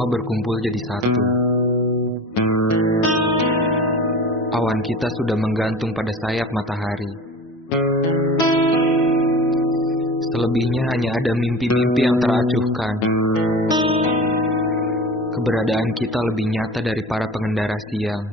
semua berkumpul jadi satu. Awan kita sudah menggantung pada sayap matahari. Selebihnya hanya ada mimpi-mimpi yang teracuhkan. Keberadaan kita lebih nyata dari para pengendara siang.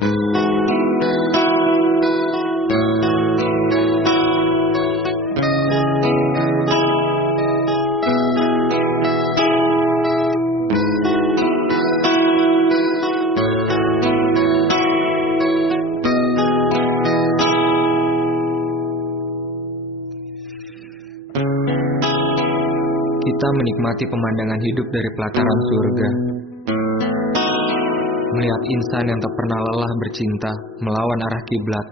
Kita menikmati pemandangan hidup dari pelataran surga. Melihat insan yang tak pernah lelah bercinta melawan arah kiblat.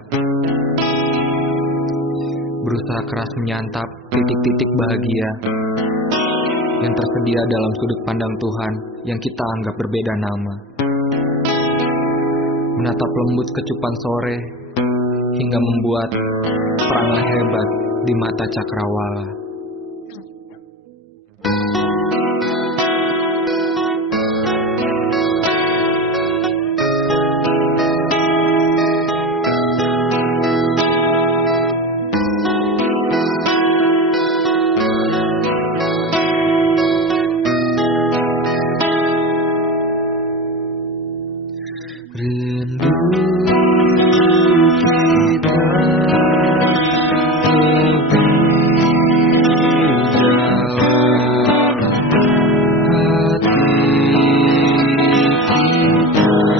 Berusaha keras menyantap titik-titik bahagia yang tersedia dalam sudut pandang Tuhan yang kita anggap berbeda nama. Menatap lembut kecupan sore hingga membuat perangai hebat di mata cakrawala. Rindu kita lebih jalan, hati kita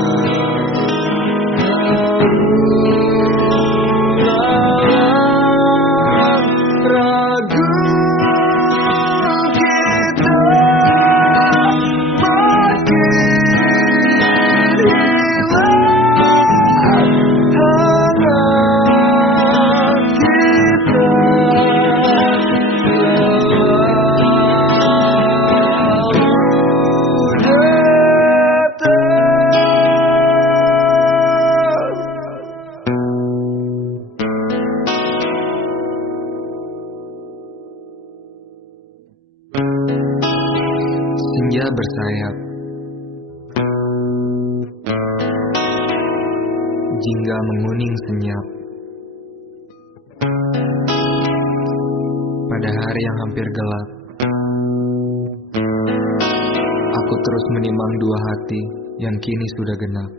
lalang, ragu kita makin senja bersayap, jingga menguning senyap. Pada hari yang hampir gelap, aku terus menimang dua hati yang kini sudah genap.